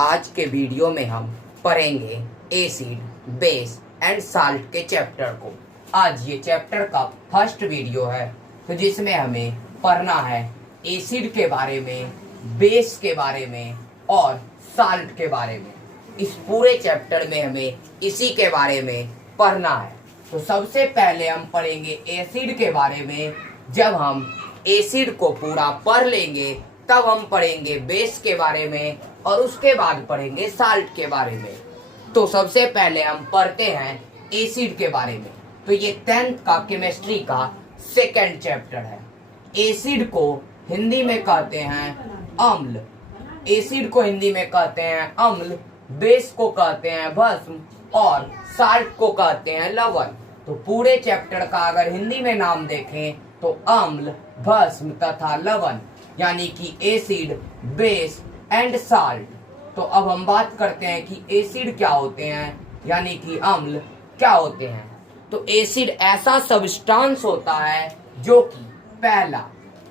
आज के वीडियो में हम पढ़ेंगे एसिड, बेस एंड साल्ट के चैप्टर को। आज ये चैप्टर का फर्स्ट वीडियो है, तो जिसमें हमें पढ़ना है एसिड के बारे में, बेस के बारे में और साल्ट के बारे में। इस पूरे चैप्टर में हमें इसी के बारे में पढ़ना है। तो सबसे पहले हम पढ़ेंगे एसिड के बारे में। जब हम एसिड को पूरा पढ़ लेंगे तब हम पढ़ेंगे बेस के बारे में और उसके बाद पढ़ेंगे साल्ट के बारे में। तो सबसे पहले हम पढ़ते हैं एसिड के बारे में। तो ये 10th का केमिस्ट्री का सेकंड चैप्टर है। एसिड को हिंदी में कहते हैं अम्ल, एसिड को हिंदी में कहते हैं अम्ल, बेस को कहते हैं भस्म और साल्ट को कहते हैं लवण। तो पूरे चैप्टर का अगर हिंदी में नाम देखें तो अम्ल, भस्म तथा लवण, यानी कि एसिड, बेस एंड साल्ट। तो अब हम बात करते हैं कि एसिड क्या होते हैं, यानी कि अम्ल क्या होते हैं। तो एसिड ऐसा सब्सटेंस होता है जो कि पहला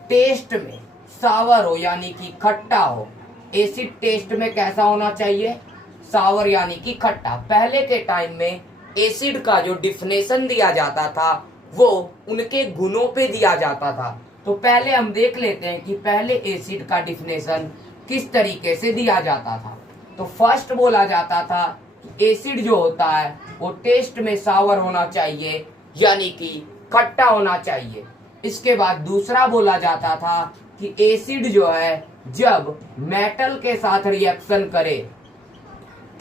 टेस्ट में सावर हो, यानी कि खट्टा हो। एसिड टेस्ट में कैसा होना चाहिए? सावर यानी कि खट्टा। पहले के टाइम में एसिड का जो डिफिनेशन दिया जाता था वो उनके गुणों पे दिया जाता था। तो पहले हम देख लेते हैं कि पहले एसिड का डिफिनेशन किस तरीके से दिया जाता था। तो फर्स्ट बोला जाता था कि एसिड जो होता है वो टेस्ट में सावर होना चाहिए, यानी कि खट्टा होना चाहिए। इसके बाद दूसरा बोला जाता था कि एसिड जो है जब मेटल के साथ रिएक्शन करे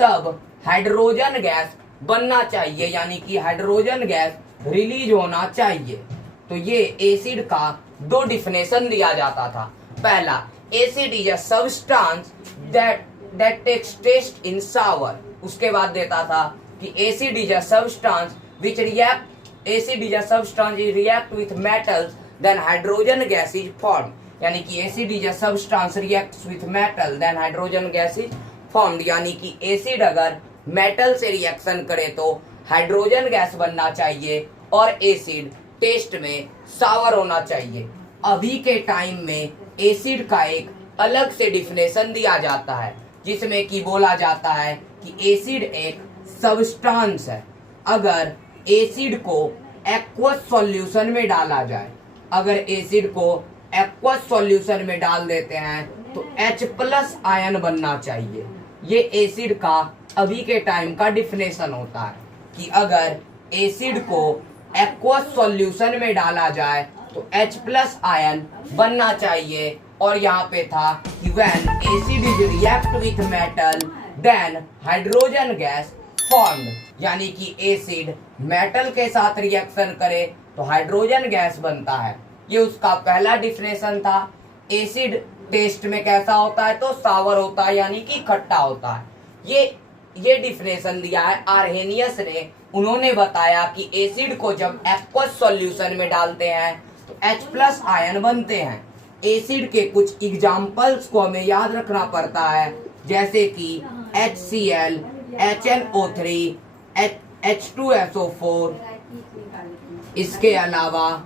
तब हाइड्रोजन गैस बनना चाहिए, यानी कि हाइड्रोजन गैस रिलीज होना चाहिए। तो ये एसिड का दो डिफिनेशन दिया जाता था। पहला, acid is a substance that takes taste in sour. उसके बाद देता था कि acid is a substance which react with metals then hydrogen gas is form. यानी कि acid is a substance reacts with metal then hydrogen gas is formed. यानी कि acid अगर मेटल से रिएक्शन करे तो हाइड्रोजन गैस बनना चाहिए और एसिड टेस्ट में सावर होना चाहिए। अभी के टाइम में एसिड का एक अलग से डिफिनेशन दिया जाता है, जिसमें कि बोला जाता है कि एसिड एक सब्सटेंस है। अगर एसिड को एक्वस सॉल्यूशन में डाला जाए, अगर एसिड को एक्वस सॉल्यूशन में डाल देते हैं तो H+ आयन बनना चाहिए। ये एसिड का अभी के टाइम का डिफिनेशन होता है कि अगर एसिड को एक्वस सॉल्यूशन में डाला जाए तो H+ आयन बनना चाहिए। और यहाँ पे था कि when acid is react with metal then hydrogen gas formed. यानी कि एसिड मेटल के साथ रिएक्शन करे तो हाइड्रोजन गैस बनता है। ये उसका पहला डिफिनेशन था। एसिड टेस्ट में कैसा होता है? तो सावर होता है, यानी कि खट्टा होता है। ये डिफिनेशन दिया है आर्हेनियस ने। उन्होंने बताया कि एसिड को जब एक्वस सॉल्यूशन में डालते हैं तो H+ आयन बनते हैं। एसिड के कुछ एग्जाम्पल्स को हमें याद रखना पड़ता है, जैसे कि HCl, HNO3, H2SO4। इसके अलावा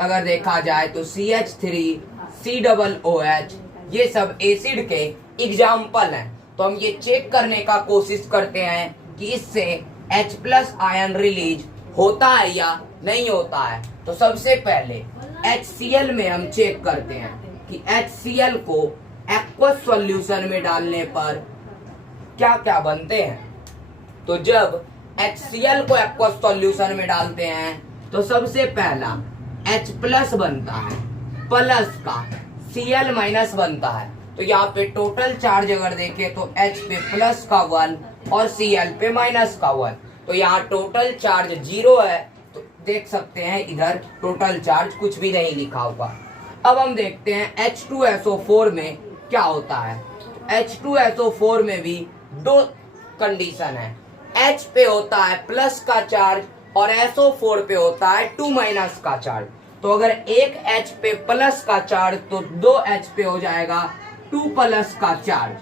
अगर देखा जाए तो CH3, COOH, ये सब एसिड के एग्जाम्पल हैं। तो हम ये चेक करने का कोशिश करते हैं कि इससे H+ आयन रिलीज होता है या नहीं होता है। तो सबसे पहले HCl में हम चेक करते हैं कि HCl को एक्वस सॉल्यूशन में डालने पर क्या क्या बनते हैं। तो जब HCl को एक्वस सॉल्यूशन में डालते हैं तो सबसे पहला H+ बनता है, प्लस का Cl- बनता है। तो यहाँ पे टोटल चार्ज अगर देखें तो H पे प्लस का 1 और Cl पे माइनस का 1। तो यहाँ टोटल चार्ज 0 है। तो देख सकते हैं इधर टोटल चार्ज कुछ भी नहीं लिखा हुआ। अब हम देखते हैं H2SO4 में क्या होता है। H2SO4 में भी दो कंडीशन है। H पे होता है प्लस का चार्ज और SO4 पे होता है 2- का चार्ज। तो अगर एक H पे प्लस का चार्ज तो 2H पे हो जाएगा 2+ का चार्ज।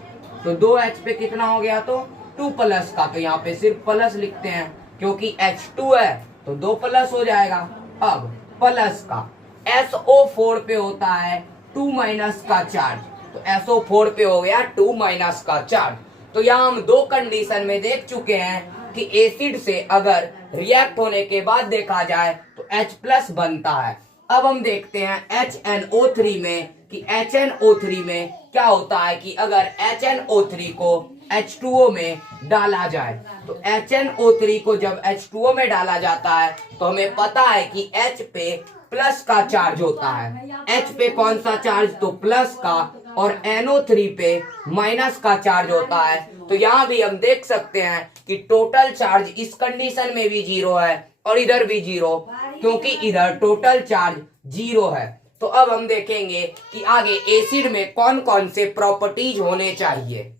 तो 2H पे कितना हो गया? तो 2+ का। तो यहाँ पे सिर्फ प्लस लिखते हैं क्योंकि H2 है तो 2+ हो जाएगा। अब प्लस का SO4 पे होता है 2- का चार्ज, तो SO4 पे हो गया 2- का चार्ज। तो यहाँ हम दो कंडीशन में देख चुके हैं कि एसिड से अगर रिएक्ट होने के बाद देखा जाए तो H+ बनता है। अब हम देखते हैं HNO3 में कि HNO3 में क्या होता है कि अगर HNO3 को H2O में डाला जाए तो HNO3 को जब H2O में डाला जाता है तो हमें पता है कि H पे प्लस का चार्ज होता है। H पे कौन सा चार्ज, तो प्लस का, और NO3 पे माइनस का चार्ज होता है। तो यहाँ भी हम देख सकते हैं कि टोटल चार्ज इस कंडीशन में भी 0 है और इधर भी 0, क्योंकि इधर टोटल चार्ज 0 है। तो अब हम देखेंगे कि आगे एसिड में कौन कौन से प्रॉपर्टीज होने चाहिए।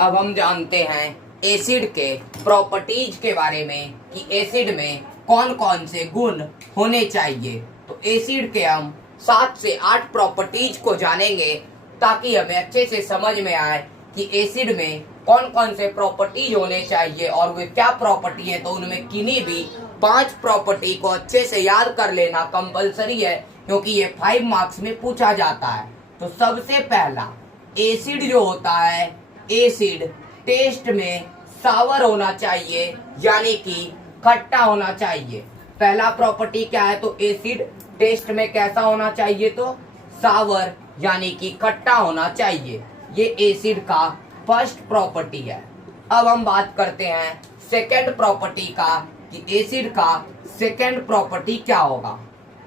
अब हम जानते हैं एसिड के प्रॉपर्टीज के बारे में कि एसिड में कौन कौन से गुण होने चाहिए। तो एसिड के हम 7 से 8 प्रॉपर्टीज को जानेंगे ताकि हमें अच्छे से समझ में आए कि एसिड में कौन कौन से प्रॉपर्टीज होने चाहिए और वे क्या प्रॉपर्टी है। तो उनमें किन्हीं भी 5 प्रॉपर्टी को अच्छे से याद कर लेना कंपलसरी है, क्योंकि ये 5 मार्क्स में पूछा जाता है। तो सबसे पहला, एसिड जो होता है, एसिड टेस्ट में सावर होना चाहिए, यानी कि खट्टा होना चाहिए। पहला प्रॉपर्टी क्या है, तो एसिड टेस्ट में कैसा होना चाहिए, तो सावर यानी कि खट्टा होना चाहिए। ये एसिड का फर्स्ट प्रॉपर्टी है। अब हम बात करते हैं सेकंड प्रॉपर्टी का कि एसिड का सेकंड प्रॉपर्टी क्या होगा।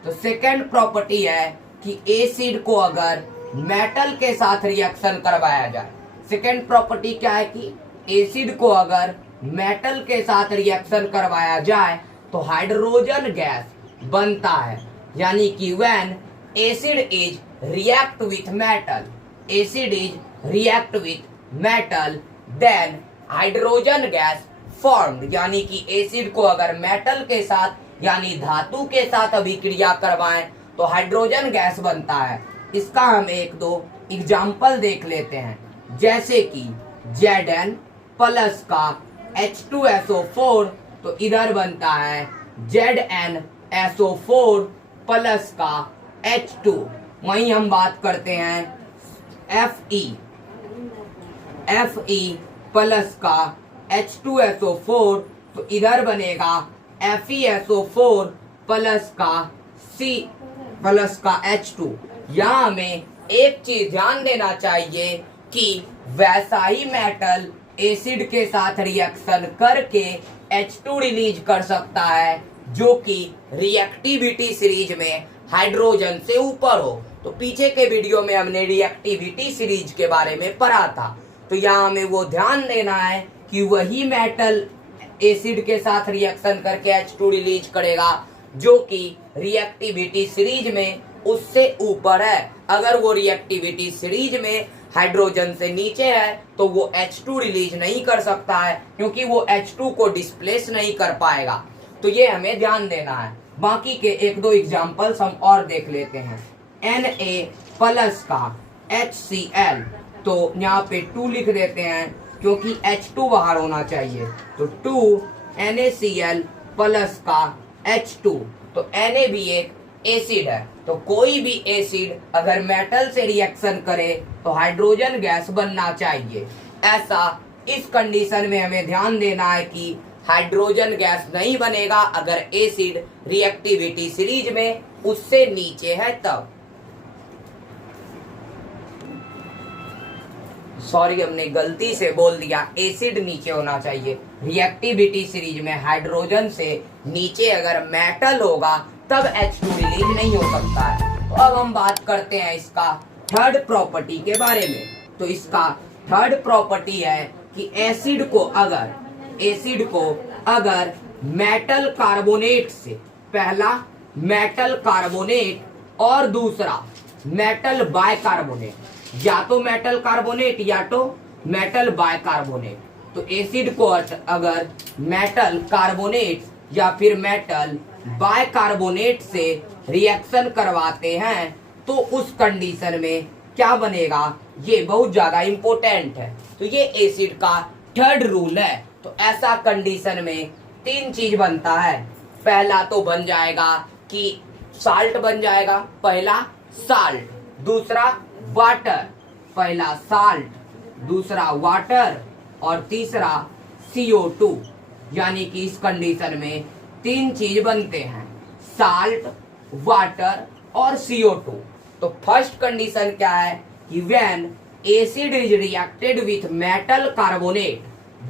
तो सेकंड प्रॉपर्टी है कि एसिड को अगर मेटल के साथ रिएक्शन करवाया जाए, सेकंड प्रॉपर्टी क्या है कि एसिड को अगर मेटल के साथ रिएक्शन करवाया जाए तो हाइड्रोजन गैस बनता है, यानी कि when acid is react with metal, acid is react with metal then hydrogen gas formed, यानी कि एसिड को अगर मेटल के साथ यानी धातु के साथ अभिक्रिया करवाएं तो हाइड्रोजन गैस बनता है। इसका हम एक दो एग्जाम्पल देख लेते हैं, जैसे कि Zn प्लस का H2SO4, तो इधर बनता है ZnSO4 प्लस का H2। वहीं हम बात करते हैं Fe प्लस का H2SO4, तो इधर बनेगा FeSO4 प्लस का C प्लस का H2। यहाँ हमें एक चीज ध्यान देना चाहिए कि वैसा ही मेटल एसिड के साथ रिएक्शन करके H2 रिलीज कर सकता है जो कि रिएक्टिविटी सीरीज में हाइड्रोजन से ऊपर हो। तो पीछे के वीडियो में हमने रिएक्टिविटी सीरीज के बारे में पढ़ा था। तो यहाँ हमें वो ध्यान देना है कि वही मेटल एसिड के साथ रिएक्शन करके H2 रिलीज करेगा जो कि रिएक्टिविटी सीरीज में उससे ऊपर है। अगर वो रिएक्टिविटी सीरीज में हाइड्रोजन से नीचे है तो वो H2 रिलीज नहीं कर सकता है, क्योंकि वो H2 को डिस्प्लेस नहीं कर पाएगा। तो ये हमें ध्यान देना है। बाकी के एक दो एग्जांपल्स हम और देख लेते हैं। Na प्लस का HCl, तो यहाँ पे 2 लिख देते हैं क्योंकि H2 बाहर होना चाहिए। तो 2 NaCl प्लस का H2, तो Na भी एक एसिड है। तो कोई भी एसिड अगर मेटल से रिएक्शन करे तो हाइड्रोजन गैस बनना चाहिए। ऐसा इस कंडीशन में हमें ध्यान देना है कि हाइड्रोजन गैस नहीं बनेगा अगर एसिड रिएक्टिविटी सीरीज में उससे नीचे है तब। सॉरी, हमने गलती से बोल दिया, एसिड नीचे होना चाहिए। रिएक्टिविटी सीरीज में हाइड्रोजन से नीचे अगर मेटल होगा तब H2 रिलीज नहीं हो सकता है। तो अब हम बात करते हैं इसका थर्ड प्रॉपर्टी के बारे में। तो इसका थर्ड प्रॉपर्टी है कि एसिड को अगर मेटल कार्बोनेट से, पहला मेटल कार्बोनेट और दूसरा मेटल बाइकार्बोनेट, या तो मेटल कार्बोनेट या तो मेटल बाइकार्बोनेट, तो एसिड को अगर मेटल कार्बोनेट या फिर मेटल बाइकार्बोनेट से रिएक्शन करवाते हैं तो उस कंडीशन में क्या बनेगा, ये बहुत ज्यादा इंपॉर्टेंट है। तो ये एसिड का थर्ड रूल है। तो ऐसा कंडीशन में 3 चीज बनता है। पहला तो बन जाएगा कि साल्ट बन जाएगा, पहला साल्ट, दूसरा वाटर, पहला साल्ट, दूसरा वाटर और तीसरा CO2। यानी कि इस कंडीशन में तीन चीज बनते हैं, साल्ट, वाटर और CO2। तो फर्स्ट कंडीशन क्या है कि when acid is reacted with metal carbonate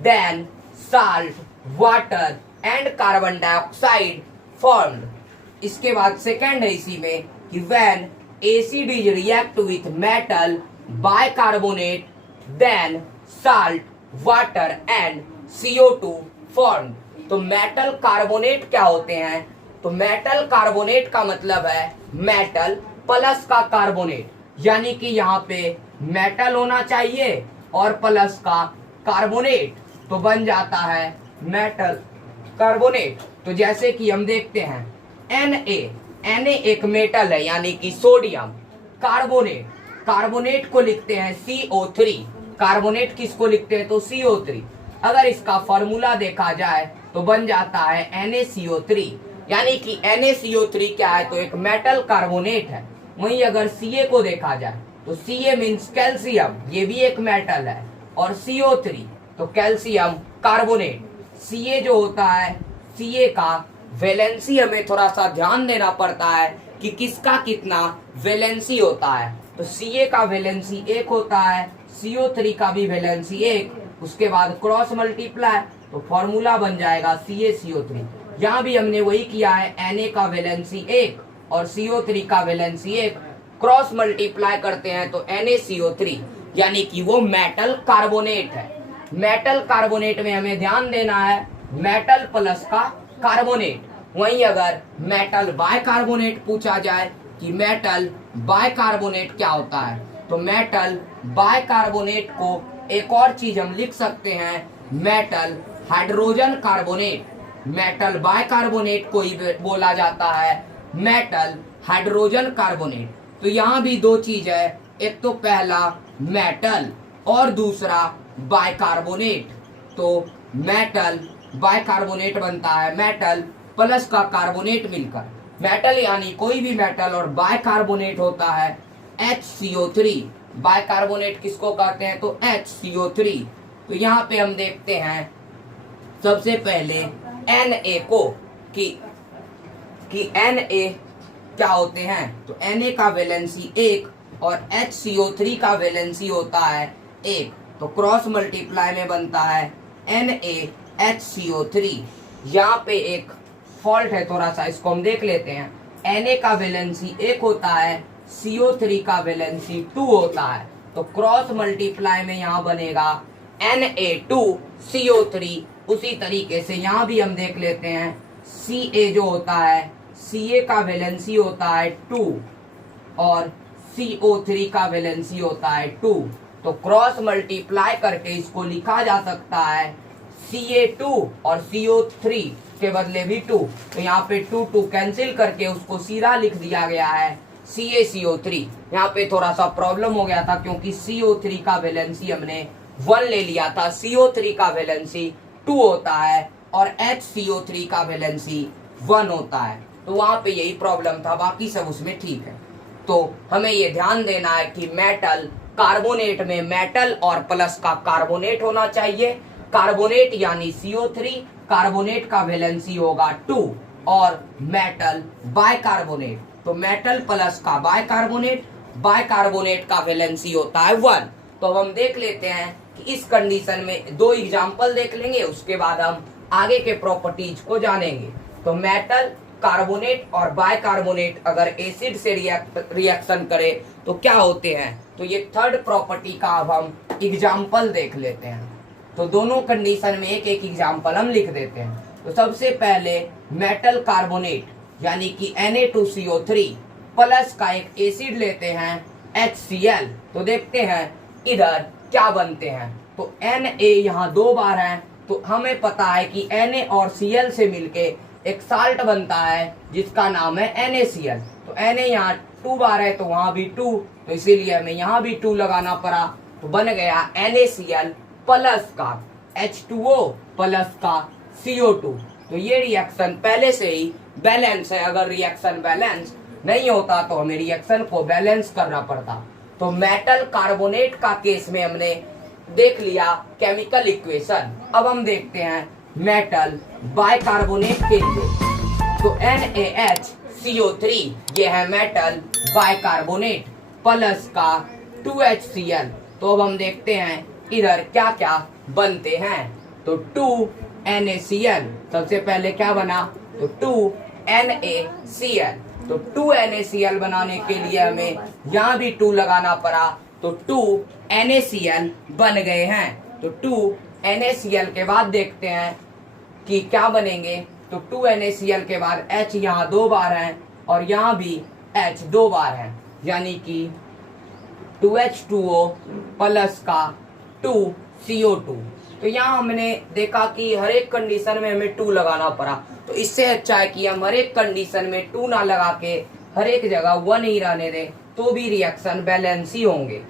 then salt, water and carbon dioxide formed. इसके बाद सेकेंड है इसी में कि when acid is react with metal bicarbonate then salt, water and CO2 formed. तो मेटल कार्बोनेट क्या होते हैं? तो मेटल कार्बोनेट का मतलब है मेटल प्लस का कार्बोनेट, यानी कि यहाँ पे मेटल होना चाहिए और प्लस का कार्बोनेट, तो बन जाता है मेटल कार्बोनेट। तो जैसे कि हम देखते हैं Na एक मेटल है यानी कि सोडियम, कार्बोनेट, कार्बोनेट को लिखते हैं CO3, कार्बोनेट किसको लिखते हैं? तो CO3। अगर इसका फॉर्मूला देखा जाए तो बन जाता है NaCO3, यानी कि NaCO3 क्या है? तो एक मेटल कार्बोनेट है। वहीं अगर Ca को देखा जाए तो Ca मीन्स कैल्शियम, ये भी एक मेटल है, और CO3 तो कैल्शियम कार्बोनेट। Ca जो होता है, Ca का वैलेंसी हमें थोड़ा सा ध्यान देना पड़ता है कि किसका कितना वैलेंसी होता है। तो Ca का वैलेंसी 1 होता है, CO3 का भी वैलेंसी 1, उसके बाद क्रॉस मल्टीप्लाई तो फॉर्मूला बन जाएगा CaCO3। यहाँ भी हमने वही किया है, Na का वैलेंसी 1 और CO3 का वैलेंसी 1, क्रॉस मल्टीप्लाई करते हैं तो NaCO3, यानी कि वो मेटल कार्बोनेट है। मेटल कार्बोनेट में हमें ध्यान देना है मेटल प्लस का कार्बोनेट। वहीं अगर मेटल बाइकार्बोनेट पूछा जाए कि मेटल बाइकार्बोनेट क्या होता है, तो मेटल बाइकार्बोनेट को एक और चीज हम लिख सकते हैं, metal hydrogen carbonate. Metal bicarbonate को ही बोला जाता है मेटल हाइड्रोजन कार्बोनेट। तो यहाँ भी दो चीज है, एक तो पहला मेटल और दूसरा बाइकार्बोनेट। तो मेटल बाइकार्बोनेट बनता है मेटल प्लस का कार्बोनेट मिलकर। मेटल यानी कोई भी मेटल और बाइकार्बोनेट होता है HCO3। बाइकार्बोनेट किसको कहते हैं? तो HCO3। तो यहाँ पे हम देखते हैं सबसे पहले Na को कि Na क्या होते हैं? तो Na का वैलेंसी 1 और HCO3 का वैलेंसी होता है 1, तो क्रॉस मल्टीप्लाई में बनता है NaHCO3। यहाँ पे एक फॉल्ट है थोड़ा सा, इसको हम देख लेते हैं। Na का वैलेंसी 1 होता है, CO3 का वैलेंसी 2 होता है, तो क्रॉस मल्टीप्लाई में यहाँ बनेगा Na2CO3। उसी तरीके से यहाँ भी हम देख लेते हैं, Ca जो होता है, Ca का वैलेंसी होता है 2 और CO3 का वैलेंसी होता है 2, तो क्रॉस मल्टीप्लाई करके इसको लिखा जा सकता है Ca2 और CO3 के बदले भी 2, तो यहाँ पे 2 कैंसिल करके उसको सीधा लिख दिया गया है CaCO3। यहाँ पे थोड़ा सा प्रॉब्लम हो गया था क्योंकि CO3 का वैलेंसी हमने 1 ले लिया था, CO3 का वैलेंसी 2 होता है और HCO3 का वैलेंसी 1 होता है, तो वहां पे यही प्रॉब्लम था, बाकी सब उसमें ठीक है। तो हमें ये ध्यान देना है कि मेटल कार्बोनेट में मेटल और प्लस का कार्बोनेट होना चाहिए। कार्बोनेट यानी CO3, कार्बोनेट का वैलेंसी होगा 2 और मेटल बाइकार्बोनेट, तो मेटल प्लस का बाइकार्बोनेट, बाइकार्बोनेट का वैलेंसी होता है 1। तो अब हम देख लेते हैं कि इस कंडीशन में दो एग्जांपल देख लेंगे, उसके बाद हम आगे के प्रॉपर्टीज को जानेंगे। तो मेटल, कार्बोनेट और बाइकार्बोनेट अगर एसिड से रिएक्शन करे तो क्या होते हैं, तो ये थर्ड प्रॉपर्टी का अब हम एग्जांपल देख लेते हैं। तो दोनों कंडीशन में एक एक एग्जांपल हम लिख देते हैं। तो सबसे पहले मेटल कार्बोनेट यानी कि Na2CO3 प्लस का एक एसिड लेते हैं HCl, तो देखते हैं इधर क्या बनते हैं। तो Na यहाँ 2 बार है, तो हमें पता है कि Na और Cl से मिलके एक साल्ट बनता है जिसका नाम है NaCl। तो Na यहाँ 2 बार है तो वहां भी 2, तो इसीलिए हमें यहाँ भी 2 लगाना पड़ा, तो बन गया NaCl प्लस का H2O प्लस का CO2। तो ये रिएक्शन पहले से ही बैलेंस है, अगर रिएक्शन बैलेंस नहीं होता तो हमें रिएक्शन को बैलेंस करना पड़ता। तो मेटल कार्बोनेट का केस में हमने देख लिया केमिकल इक्वेशन। अब हम देखते हैं मेटल बाइकार्बोनेट के लिए। तो NaHCO3 ये है मेटल बाइकार्बोनेट प्लस का 2HCl। तो अब हम देखते हैं इधर क्या क्या बनते हैं। तो 2NaCl सबसे पहले क्या बना, तो 2NaCl। तो 2NaCl बनाने के लिए हमें यहाँ भी 2 लगाना पड़ा, तो 2NaCl बन गए हैं। तो 2NaCl के बाद देखते हैं कि क्या बनेंगे। तो 2NaCl के बाद H यहाँ 2 बार है और यहाँ भी H 2 बार है, यानी कि 2H2O प्लस का 2CO2। तो यहाँ हमने देखा कि हर एक कंडीशन में हमें 2 लगाना पड़ा। तो इससे अच्छा है कि हम हर एक कंडीशन में 2 ना लगा के हर एक जगह 1 ही रहने दें, तो भी रिएक्शन बैलेंस ही होंगे।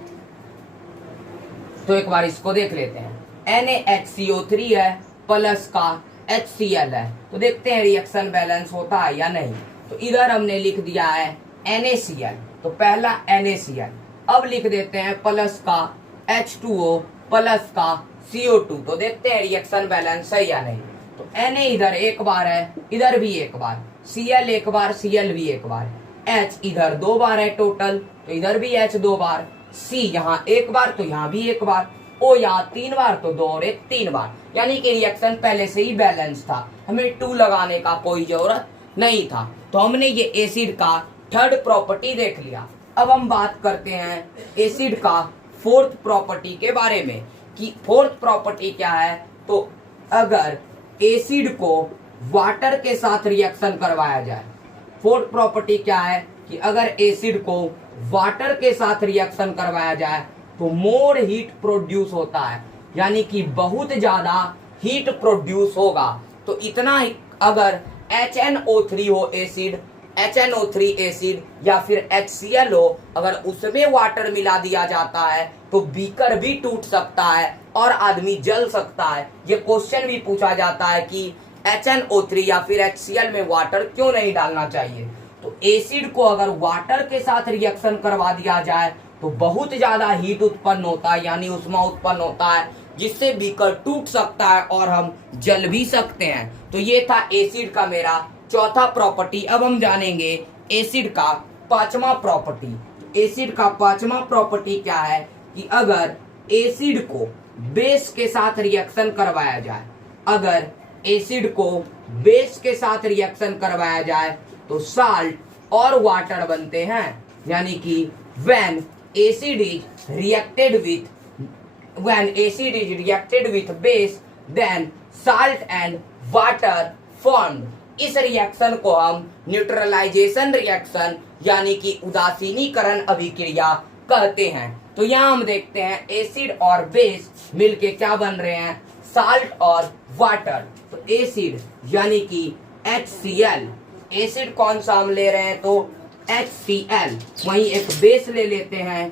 तो एक बार इसको देख लेते हैं। NaHCO3 है प्लस का HCl है, तो देखते हैं रिएक्शन बैलेंस होता है या नहीं। तो इधर हमने लिख दिया है NaCl, तो पहला NaCl। अब लिख देते हैं प्लस का H2O प्लस का CO2, तो देखते हैं रिएक्शन बैलेंस है या नहीं। तो Na इधर एक बार है, इधर भी एक बार, Cl एक बार, Cl भी एक बार, H इधर 2 बार है टोटल, तो इधर भी H 2 बार, C यहाँ एक बार तो यहाँ भी एक बार, O यहाँ 3 बार तो 2 और 1 3 बार, यानी कि रिएक्शन पहले से ही बैलेंस था, हमें 2 लगाने का कोई जरूरत नहीं था। तो हमने ये एसिड का थर्ड प्रॉपर्टी देख लिया। अब हम बात करते हैं एसिड का फोर्थ प्रॉपर्टी के बारे में कि फोर्थ प्रॉपर्टी क्या है। तो अगर एसिड को वाटर के साथ रिएक्शन करवाया जाए, फोर्थ प्रॉपर्टी क्या है कि अगर एसिड को वाटर के साथ रिएक्शन करवाया जाए तो मोर हीट प्रोड्यूस होता है, यानी कि बहुत ज्यादा हीट प्रोड्यूस होगा। तो इतना अगर HNO3 हो एसिड, HNO3 एसिड या फिर HCl हो, अगर उसमें वाटर मिला दिया जाता है तो बीकर भी टूट सकता है और आदमी जल सकता है। ये क्वेश्चन भी पूछा जाता है कि HNO3 या फिर HCl में वाटर क्यों नहीं डालना चाहिए। तो एसिड को अगर वाटर के साथ रिएक्शन करवा दिया जाए तो बहुत ज्यादा हीट उत्पन्न होता है, यानी उष्मा उत्पन्न होता है, जिससे बीकर टूट सकता है और हम जल भी सकते हैं। तो ये था एसिड का मेरा चौथा प्रॉपर्टी। अब हम जानेंगे एसिड का पांचवा प्रॉपर्टी। एसिड का पांचवा प्रॉपर्टी क्या है कि अगर एसिड को बेस के साथ रिएक्शन करवाया जाए, अगर एसिड को बेस के साथ रिएक्शन करवाया जाए तो साल्ट और वाटर बनते हैं, यानी कि when acid is reacted with base then salt and water formed। इस रिएक्शन को हम न्यूट्रलाइजेशन रिएक्शन यानी कि उदासीनीकरण अभिक्रिया कहते हैं। तो यहाँ हम देखते हैं एसिड और बेस मिलके क्या बन रहे हैं, साल्ट और वाटर। तो एसिड यानी कि HCl, एसिड कौन सा हम ले रहे हैं तो HCl, वहीं एक बेस ले लेते हैं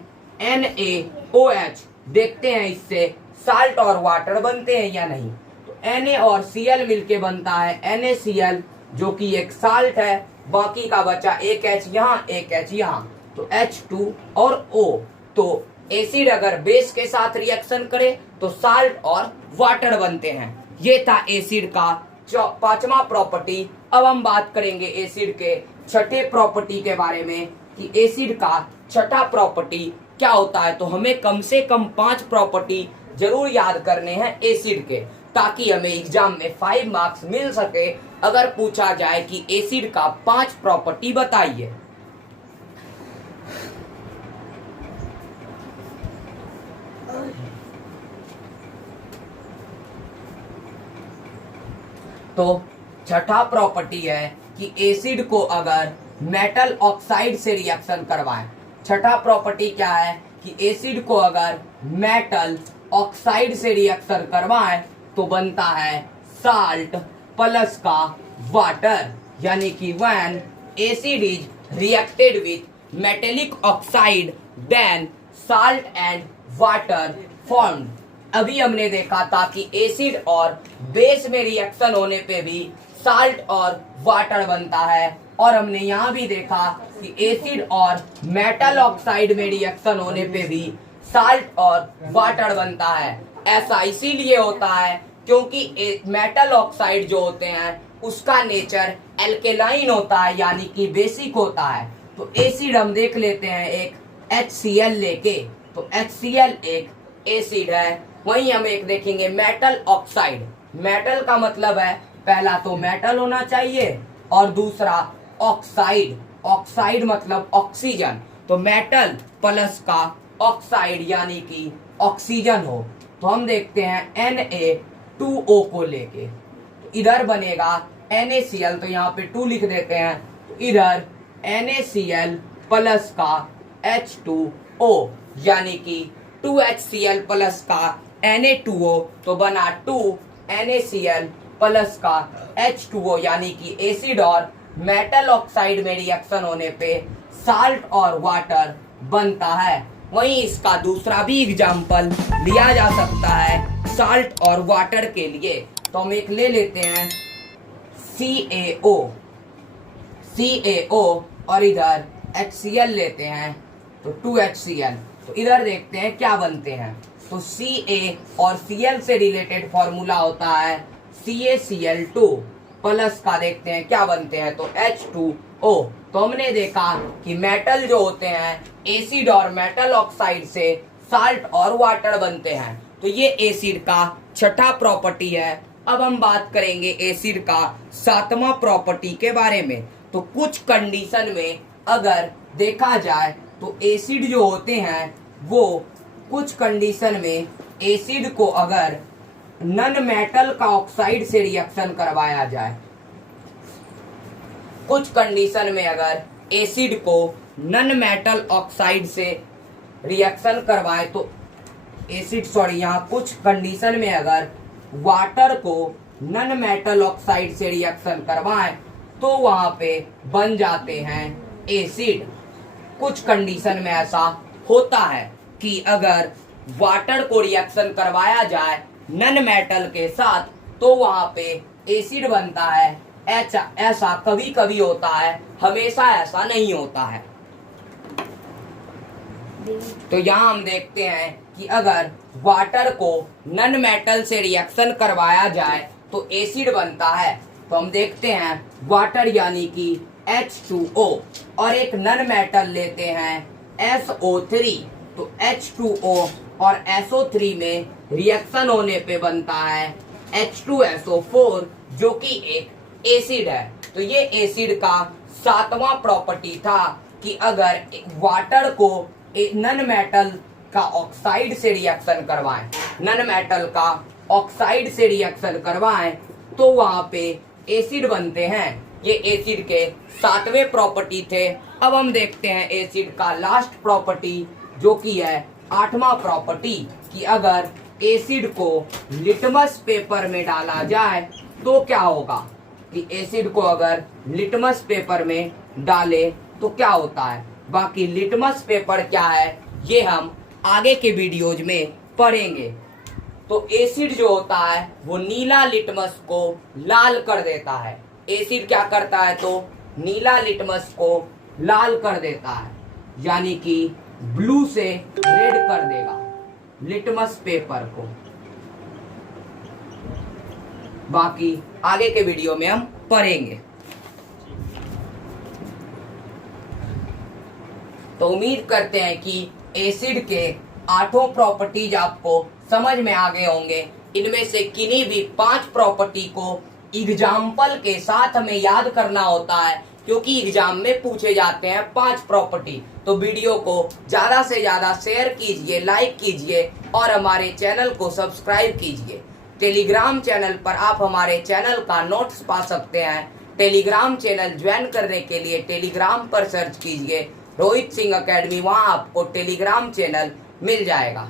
NaOH, देखते हैं इससे साल्ट और वाटर बनते हैं या नहीं। तो Na और Cl मिलके बनता है NaCl, जो कि एक साल्ट है, बाकी का बचा एक H यहाँ एक H यहाँ, तो H2 और O। तो एसिड अगर बेस के साथ रिएक्शन करे तो साल्ट और वाटर बनते हैं। ये था एसिड का पांचवा प्रॉपर्टी। अब हम बात करेंगे एसिड के छठे प्रॉपर्टी के बारे में कि एसिड का छठा प्रॉपर्टी क्या होता है। तो हमें कम से कम 5 प्रॉपर्टी जरूर याद करने हैं एसिड के, ताकि हमें एग्जाम में 5 मार्क्स मिल सके अगर पूछा जाए कि एसिड का 5 प्रॉपर्टी बताइए। तो छठा प्रॉपर्टी है कि एसिड को अगर मेटल ऑक्साइड से रिएक्शन करवाएं। छठा प्रॉपर्टी क्या है कि एसिड को अगर मेटल ऑक्साइड से रिएक्शन करवाएं तो बनता है साल्ट प्लस का वाटर, यानी कि when acid is reacted with metallic oxide then salt and water formed. अभी हमने देखा था कि एसिड और बेस में रिएक्शन होने पे भी साल्ट और वाटर बनता है, और हमने यहाँ भी देखा कि एसिड और मेटल ऑक्साइड में रिएक्शन होने पे भी साल्ट और वाटर बनता है। ऐसा इसीलिए होता है क्योंकि मेटल ऑक्साइड जो होते हैं उसका नेचर एल्केलाइन होता है, यानी कि बेसिक होता है। तो एसिड हम देख लेते हैं एक HCl लेके, तो HCl एक एसिड है। वहीं हम एक देखेंगे मेटल ऑक्साइड। मेटल का मतलब है पहला तो मेटल होना चाहिए और दूसरा ऑक्साइड। ऑक्साइड मतलब ऑक्सीजन। तो मेटल प्लस का ऑक्साइड यानी कि ऑक्सीजन हो। तो हम देखते हैं Na2O को लेके, तो इधर बनेगा NaCl, तो यहाँ पे 2 लिख देते हैं। तो इधर NaCl प्लस का H2O यानी कि 2HCl प्लस का Na2O, तो बना 2 NaCl प्लस का H2O यानी कि एसिड और मेटल ऑक्साइड में रिएक्शन होने पे साल्ट और वाटर बनता है। वहीं इसका दूसरा भी एग्जाम्पल लिया जा सकता है साल्ट और वाटर के लिए। तो हम एक ले लेते हैं CaO और इधर HCl लेते हैं, तो 2HCl। तो इधर देखते हैं क्या बनते हैं। तो Ca और Cl से रिलेटेड फॉर्मूला होता है CaCl2 प्लस का देखते हैं क्या बनते हैं, तो H2O। तो हमने देखा कि मेटल जो होते हैं एसिड और मेटल ऑक्साइड से साल्ट और वाटर बनते हैं। तो ये एसिड का छठा प्रॉपर्टी है। अब हम बात करेंगे एसिड का 7वां प्रॉपर्टी के बारे में। तो कुछ कंडीशन में अगर देखा जाए तो एसिड जो होते हैं वो कुछ कंडीशन में एसिड को अगर नन मेटल का ऑक्साइड से रिएक्शन करवाया जाए, कुछ कंडीशन में अगर एसिड को नन मेटल ऑक्साइड से रिएक्शन करवाए तो यहाँ कुछ कंडीशन में अगर वाटर को नन मेटल ऑक्साइड से रिएक्शन करवाएं तो वहां पे बन जाते हैं एसिड। कुछ कंडीशन में ऐसा होता है कि अगर वाटर को रिएक्शन करवाया जाए नन मेटल के साथ तो वहां पे एसिड बनता है। ऐसा कभी कभी होता है, हमेशा ऐसा नहीं होता है। तो यहाँ हम देखते हैं कि अगर वाटर को नन मेटल से रिएक्शन करवाया जाए तो एसिड बनता है। तो हम देखते हैं वाटर यानी कि H2O और एक नन मेटल लेते हैं SO3। तो H2O और SO3 में रिएक्शन होने पे बनता है H2SO4 जो कि एक एसिड है। तो ये एसिड का 7वां प्रॉपर्टी था कि अगर वाटर को नन मेटल का ऑक्साइड से रिएक्शन करवाएं, नन मेटल का ऑक्साइड से रिएक्शन करवाएं तो वहां पे एसिड बनते हैं। ये एसिड के 7वें प्रॉपर्टी थे। अब हम देखते हैं एसिड का लास्ट प्रॉपर्टी जो कि है 8वां प्रॉपर्टी कि अगर एसिड को लिटमस पेपर में डाला जाए तो क्या होगा। कि एसिड को अगर लिटमस पेपर में डाले तो क्या होता है। बाकी लिटमस पेपर क्या है ये हम आगे के वीडियोज में पढ़ेंगे। तो एसिड जो होता है वो नीला लिटमस को लाल कर देता है। एसिड क्या करता है तो नीला लिटमस को लाल कर देता है, यानी कि ब्लू से रेड कर देगा लिटमस पेपर को। बाकी आगे के वीडियो में हम पढ़ेंगे। तो उम्मीद करते हैं कि एसिड के 8 प्रॉपर्टीज आपको समझ में आ गए होंगे। इनमें से किन्हीं भी 5 प्रॉपर्टी को एग्जाम्पल के साथ हमें याद करना होता है क्योंकि एग्जाम में पूछे जाते हैं 5 प्रॉपर्टी। तो वीडियो को ज्यादा से ज्यादा शेयर कीजिए, लाइक कीजिए और हमारे चैनल को सब्सक्राइब कीजिए। टेलीग्राम चैनल पर आप हमारे चैनल का नोट्स पा सकते हैं। टेलीग्राम चैनल ज्वाइन करने के लिए टेलीग्राम पर सर्च कीजिए रोहित सिंह अकेडमी, वहां आपको टेलीग्राम चैनल मिल जाएगा।